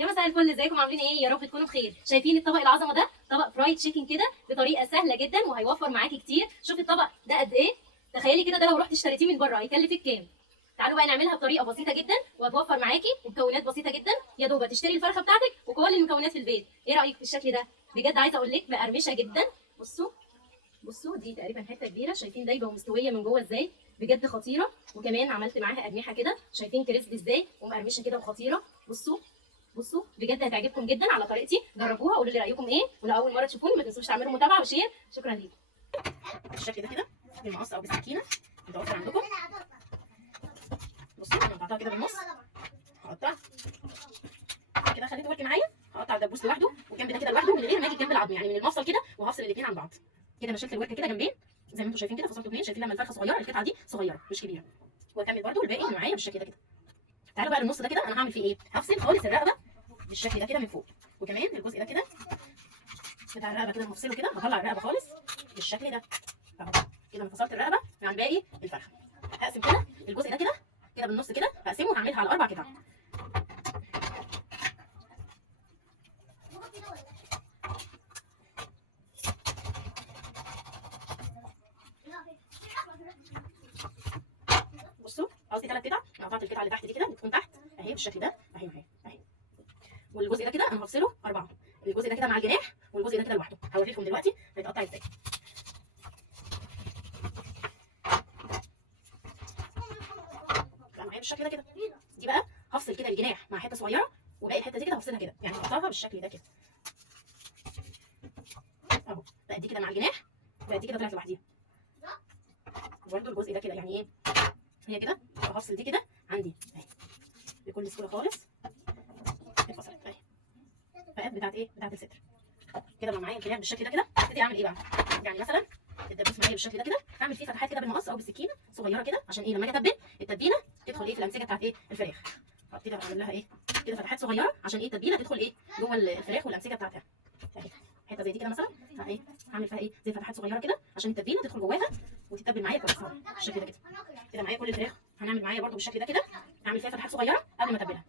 يا مساء الفل، ازيكم عاملين ايه؟ يا رب تكونوا بخير. شايفين الطبق العظمه ده؟ طبق فرايد تشيكن كده بطريقه سهله جدا وهيوفر معاكي كتير. شوفي الطبق ده قد ايه. تخيلي كده، ده لو رحت اشتريتيه من بره هيكلفك كام؟ تعالوا بقى نعملها بطريقه بسيطه جدا وهتوفر معاكي ومكونات بسيطه جدا. يا دوب تشتري الفرخه بتاعتك وكل المكونات في البيت. ايه رايك في الشكل ده؟ بجد عايزه اقول لك مقرمشه جدا. بصوا بصوا، دي تقريبا حته كبيره. شايفين دايبه ومستويه من جوه ازاي؟ بجد خطيره. وكمان عملت معاها اجنحه كده، شايفين كريسبي ازاي ومقرمشه كده وخطيره. بصوا بصوا، بجد هتعجبكم جدا على طريقتي. جربوها وقولوا لي رايكم ايه. ولو اول مره تشوفوني ما تنسوش تعملوا متابعه وشير. شكرا ليكم. بالشكل ده كده بالمقص او بالسكينه متوفر عندكم. بصوا انا قطعتها كده بالنص. هقطع كده، خليته ورك معايا. هقطع الدبوس لوحده والجنب ده كده لوحده من غير ما اجي جنب العظم، يعني من المفصل كده، وهفصل الاثنين عن بعض كده. انا شلت الورك كده جنبين زي ما انتم شايفين كده، فصلته اثنين. شايفين لما الفرخه صغيره القطعه دي صغيره مش كبيره. واكمل برده الباقي اللي معايا بالشكل ده كده. تعالوا بقى النص ده كده انا هعمل فيه ايه؟ هفصل خالص الرقبه بالشكل ده كده من فوق، وكمان الجزء ده كده بتاع الرقبه كده هفصله كده. هطلع الرقبه خالص بالشكل ده اهو كده. انا فصلت الرقبه عن باقي الفرخه. هقسم كده الجزء ده كده كده بالنص كده، هقسمه وهعملها على 4 قطع. بصوا قصدي 3 قطع. انا قطعت القطعه اللي تحت دي كده بتكون تحت اهي بالشكل ده اهي اهي اهي. والجزء ده كده انا هفصله 4. الجزء ده كده مع الجناح والجزء ده كده لوحده. هوريكم دلوقتي هيتقطع ازاي. بقى معايا بالشكل ده كده. دي بقى هفصل كده الجناح مع حته صغيره، وباقي الحته دي كده هفصلها كده، يعني هقطعها بالشكل ده كده اهو. بقى دي كده مع الجناح، بقى دي كده طلعت لوحديها. برده الجزء ده كده يعني ايه، هي كده هفصل دي كده عندي اهي بكل سهوله خالص. اتفصلت اهي. بقت بتاعت ايه؟ بتاعت الصدر كده. بقى معايا الجناح بالشكل ده كده. ابتدي اعمل ايه بقى؟ يعني مثلا الدبوس معايا بالشكل ده كده، اعمل فيه فتحات كده بالمقص او بالسكينه صغيره كده، عشان ايه؟ لما اجي اتبل التتبيله تدخل ايه في الانسجه بتاعت ايه؟ الفراخ. هبتدي اعمل لها ايه؟ كده فتحات صغيره عشان ايه؟ التتبيله تدخل ايه؟ جوه الفراخ والانسجه بتاعتها اهي. حته زي دي كده مثلا اهي، هعمل فيها ايه؟ زي فتحات صغيره كده عشان التتبيله تدخل جواها وتتبل معايا كويس بالشكل ده كده. كده معايا كل الفراخ. هنعمل معايا برده بالشكل ده كده، هعمل فيها فتحات صغيره قبل ما اتبلها.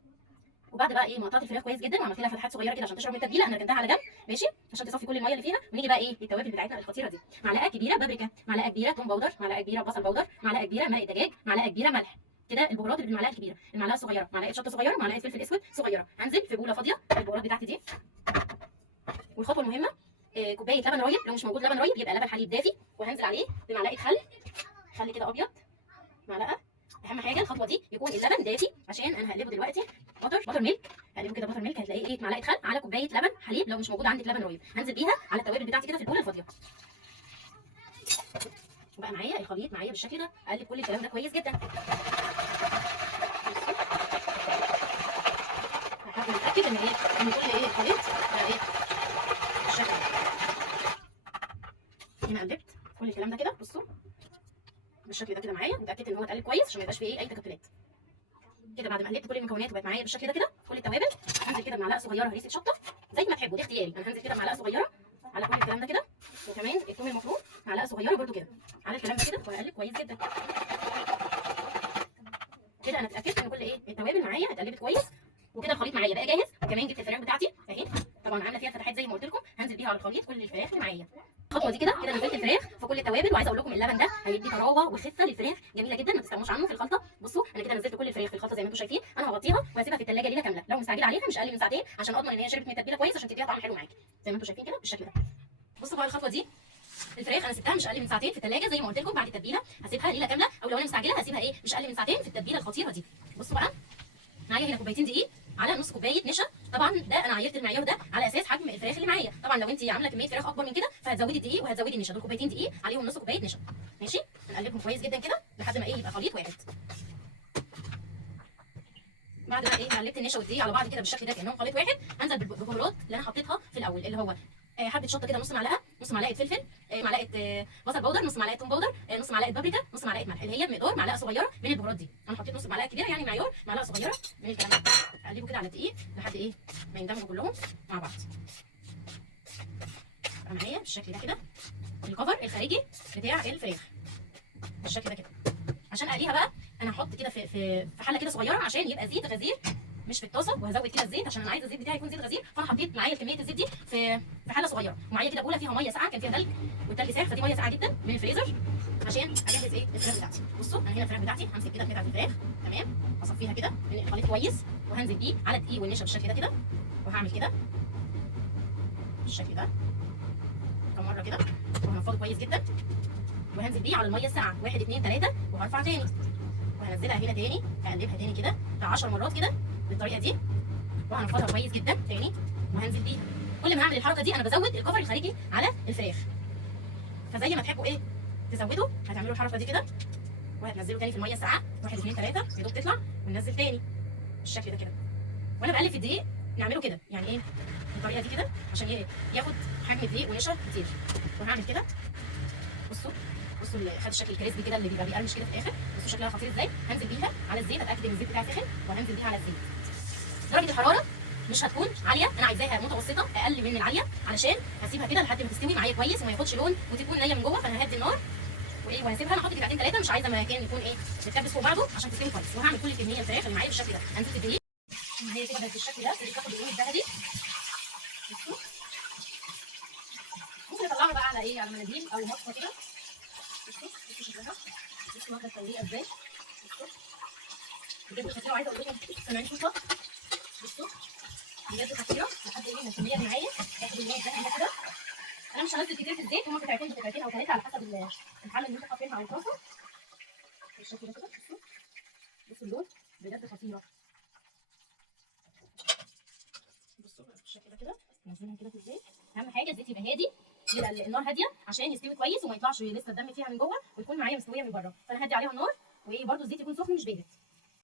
وبعد بقى ايه ما قطعت الفراخ كويس جدا وعملت لها فتحات صغيره كده عشان تشرب من التتبيله، انا ركنتها على جنب ماشي عشان تصفي كل الميه اللي فيها. ونيجي بقى ايه للتوابل بتاعتنا الخطيره دي. معلقه كبيره بابريكا، معلقه كبيره توم باودر، معلقه كبيره بصل باودر، معلقه كبيره مرق دجاج، معلقه كبيره ملح. كده البهارات اللي بالمعلقه الكبيره. المعلقه الصغيره معلقه شطه صغيره، معلقه فلفل اسود صغيره. هنزل في بوله فاضيه البهارات بتاعتي دي. والخطوه المهمه كوبايه لبن رايب، لو مش موجود لبن رايب يبقى لبن حليب دافي. وهنزل عليه بمعلقه خل كده ابيض، معلقه. اهم حاجه الخطوه دي يكون اللبن دافي، عشان انا هقلبه دلوقتي بتر ميلك. هقلبه كده بتر ميلك، هتلاقيه ايه؟ معلقه خل على كوبايه لبن حليب لو مش موجود عندك لبن رايب. هنزل بيها على التوابل بتاعتي كده في البوله الفاضيه. وبقى معايا الخليط معايا بالشكل ده. اقلب كل الكلام ده كويس جدا. هحاول اتاكد ان ايه، ان كل ايه الخليط بقى ايه بالشكل ده. هنا قلبت كل الكلام ده كده بصوا بالشكل ده كده معايا. متاكد ان هو اتقلب كويس عشان ما يبقاش فيه ايه اي تكتلات كده. بعد ما قلبت كل المكونات وبقت معايا بالشكل ده كده كل التوابل، هنزل كده بمعلقه صغيره هريسه شطه زي ما تحبوا، دي اختياري. انا هنزل كده بمعلقه صغيره على كل الكلام ده كده. وكمان الثوم المفروم معلقه صغيره برده كده على الكلام ده كده، وهقلب كويس جدا كده. انا اتاكدت ان كل ايه التوابل معايا اتقلبت كويس، وكده الخليط معايا بقى جاهز. وكمان جبت الفراخ بتاعتي اهي، طبعا عامله فيها فتحات زي ما قلت لكم. هنزل بيها على الخليط كل الفراخ اللي معايا. الخطوه دي كده نزلت الفراخ في كل التوابل. وعايزه اقول لكم اللبن ده هيدي طراوه وخفه للفراخ جميله جدا، ما تستغنوش عنه في الخلطه. بصوا انا كده نزلت كل الفراخ في الخلطه زي ما انتم شايفين. انا هغطيها وهسيبها في الثلاجه ليله كامله، لو مستعجله عليها مش اقل من ساعتين، عشان اضمن ان هي شربت من التتبيله كويس عشان تديها طعم حلو معاكي زي ما انتم شايفين كده بالشكل ده. بصوا بقى الخطوه دي، الفراخ انا سبتها مش اقل من ساعتين في الثلاجه زي ما قلت لكم. بعد التتبيله هسيبها ليله كامله، او لو انا مستعجله هسيبها ايه مش اقل من ساعتين في التتبيله الخطيره دي. بصوا بقى معايا هنا كوبايتين دقيق على نص كوبايه نشا. طبعا ده انا عيرت المعيار ده على اساس حجم الفراخ اللي معايا. طبعا لو انت عامله كميه فراخ اكبر من كده فهتزودي الدقيق وهتزودي النشا. دول كوبايتين دقيق عليهم نص كوبايه نشا ماشي. هنقلبهم كويس جدا كده لحد ما ايه يبقى خليط واحد. بعد ما ايه ما قلبت النشا والدقيق على بعض كده بالشكل ده كانهم خليط واحد، هنزل بالبهارات اللي انا حطيتها في الاول، اللي هو حبه شطه كده نص معلقه، نص معلقه فلفل، معلقه بصل باودر، نص معلقه توم باودر، نص معلقه بابريكا، نص معلقه ملح، اللي هي بمقدار معلقه صغيره من البهارات دي. انا حطيت نص معلقه كبيره يعني معيار معلقه صغيره من الكلام ده. اقلبه كده على الدقيق لحد ايه ما يندمجوا كلهم مع بعض. بقى معايا بالشكل ده كده الكفر الخارجي بتاع الفراخ بالشكل ده كده. عشان اقليها بقى انا هحط كده في حله كده صغيره عشان يبقى زيت غزير مش في الطاسه، وهزود كده الزيت عشان انا عايزه الزيت بتاعي يكون زيت غزير. فانا حطيت معايا كميه الزيت دي في حله صغيره، ومعايا كده بوله فيها ميه ساقعه كان فيها تلج، والتلج ساخ، فدي ميه ساقعه جدا من الفريزر عشان اجهز ايه الفراخ بتاعتي. بصوا انا هنا الفراخ بتاعتي همسك كده قطعه الفراخ تمام، اصفيها كده من الخليط كويس، وهنزل بيه على الدقيق والنشا بالشكل ده كده، وهعمل كده بالشكل ده كم مره كده، وهنفضه كويس جدا، وهنزل بيه على الميه الساقعه 1 2 3، وهرفع تاني وهنزلها هنا تاني، هقلبها تاني كده بتاع 10 مرات كده بالطريقه دي، وهنفضها كويس جدا تاني، وهنزل بيها. كل ما هعمل الحركه دي انا بزود الكفر الخارجي على الفراخ، فزي ما تحبوا ايه تزودوا هتعملوا الحركه دي كده، وهتنزلوا تاني في الميه الساقعه 1 2 3 يا دوب تطلع، وننزل تاني بالشكل ده كده. وانا بقلب في الدقيق نعمله كده يعني ايه بالطريقه دي كده عشان ايه ياخد حجم الدقيق ونشا كتير. وهعمل كده بصوا اللي خد الشكل الكريسبي كده اللي بيبقى بيقرمش كده في الاخر، بصوا شكلها خطير ازاي. هنزل بيها على الزيت، اتاكد ان الزيت بتاعي سخن، وهنزل بيها على الزيت. درجه الحراره مش هتكون عاليه، انا عايزاها متوسطه اقل من العاليه، علشان هسيبها كده لحد ما تستوي معايا كويس وما ياخدش لون وتكون نيه من جوه. فانا ههدي النار وايه وهسيبها، انا هحط قطعتين 3، مش عايزه مكان يكون ايه متكبس فوق بعضه عشان تستوي كويس. وهعمل كل كميه الفراخ اللي معايا بالشكل ده، هنزل الدقيق هي كده بقت بالشكل ده اللي بتاخد اللون الذهبي. ممكن اطلعها بقى على ايه، على مناديل او مصفى كده. بصوا شكلها، بصوا واخده التوريقه ازاي، بصوا بجد خطيره. وعايزه اقول لكم سامعين صوتها، بصوا بجد خطيره لحد ايه الكميه اللي معايا تاخد اللون الذهبي ده كده. انا مش هنزل كتير في الزيت، هما قطعتين او 3 على حسب الحله اللي انتوا حاطينها على الطاسه بالشكل ده كده. بصوا اللون بجد خطيره، بصوا بالشكل ده كده نازلين كده في الزيت. اهم حاجه الزيت يبقى هادي، يبقى النار هاديه عشان يستوي كويس وما يطلعش لسه الدم فيها من جوه، ويكون معايا مستويه من بره. فانا هدي عليها النار، وايه برده الزيت يكون سخن مش بارد.